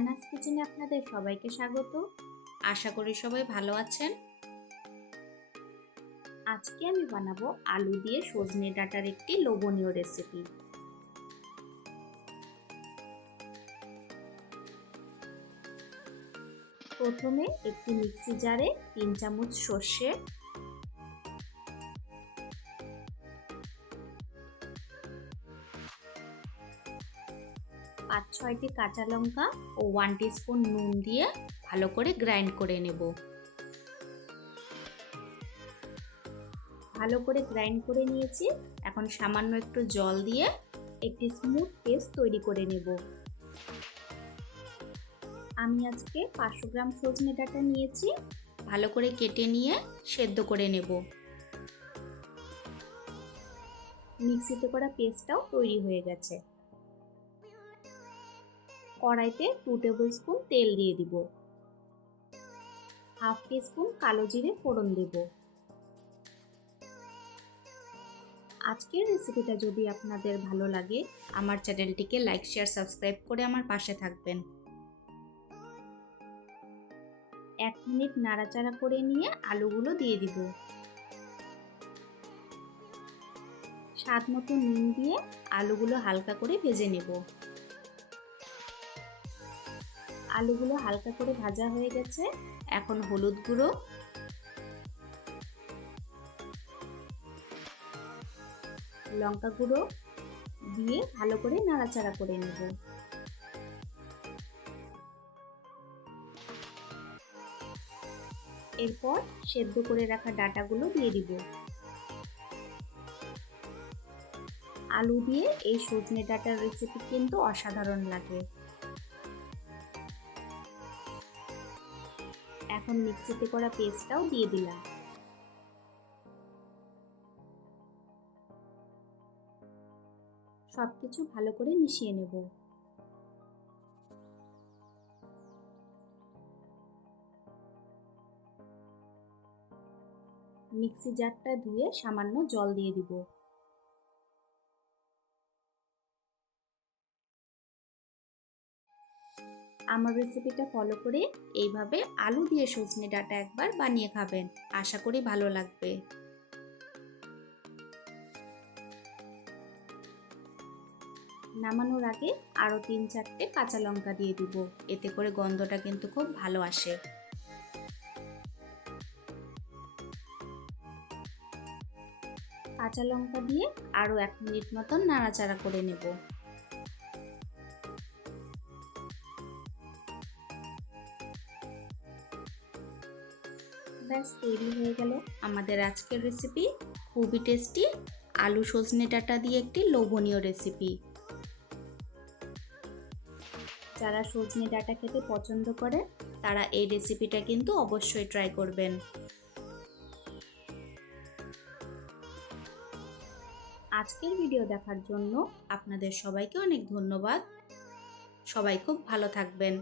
রায়নাস কিচেনে আপনাদের সবাইকে স্বাগত। আশা করি সবাই ভালো আছেন। আজকে আমি বানাবো আলু দিয়ে সজনে ডাঁটার একটি লোভনীয় রেসিপি। প্রথমে একটি মিক্সি জারে 3 চামচ সর্ষে, 5-6টি কাঁচা লঙ্কা ও 1 টিস্পুন নুন দিয়ে ভালো করে গ্রাইন্ড করে নেব। ভালো করে গ্রাইন্ড করে নিয়েছি। এখন সামান্য একটু জল দিয়ে একটি স্মুথ পেস্ট তৈরি করে নেব। আমি আজকে 500 গ্রাম সজনে ডাঁটা নিয়েছি। ভালো করে কেটে নিয়ে সেদ্ধ করে নেব। মিক্সিতে করা পেস্টটাও তৈরি হয়ে গেছে। কড়াইতে 2 টেবিল স্পুন তেল দিয়ে দিব। হাফ টিস্পুন কালো জিরে ফোড়ন দেব। আজকের রেসিপিটা যদি আপনাদের ভালো লাগে, আমার চ্যানেলটিকে লাইক, শেয়ার, সাবস্ক্রাইব করে আমার পাশে থাকবেন। 1 মিনিট নাড়াচাড়া করে নিয়ে আলুগুলো দিয়ে দিব। স্বাদ মতো নুন দিয়ে আলুগুলো হালকা করে ভেজে নেব। আলুগুলো হালকা করে ভাজা হয়ে গেছে। এখন হলুদ গুঁড়ো, লঙ্কা গুঁড়ো দিয়ে ভালো করে নাড়াচাড়া করে নেব। এরপর সেদ্ধ করে রাখা ডাঁটাগুলো দিয়ে দিব। আলু দিয়ে এই সজনে ডাঁটার রেসিপি কিন্তু অসাধারণ লাগে। এখন মিক্সিতে করা পেস্টটাও দিয়ে দিলাম। সবকিছু ভালো করে মিশিয়ে নেব। মিক্সি জারটা ধুয়ে সামান্য জল দিয়ে দিব। আমার রেসিপিটা ফলো করে এইভাবে আলু দিয়ে সজনে ডাঁটা একবার বানিয়ে খাবেন। আশা করি ভালো লাগবে। নামানোর আগে আরও 3-4টে কাঁচা লঙ্কা দিয়ে দিব। এতে করে গন্ধটা কিন্তু খুব ভালো আসে। কাঁচা লঙ্কা দিয়ে আরও 1 মিনিট মতন নাড়াচাড়া করে নেব। ব্যাস তৈরি হয়ে গেল আমাদের আজকের রেসিপি। খুবই টেস্টি আলু সজনে ডাঁটা দিয়ে একটি লোভনীয় রেসিপি। যারা সজনে ডাঁটা খেতে পছন্দ করে তারা এই রেসিপিটা কিন্তু অবশ্যই ট্রাই করবেন। আজকের ভিডিও দেখার জন্য আপনাদের সবাইকে অনেক ধন্যবাদ। সবাই খুব ভালো থাকবেন।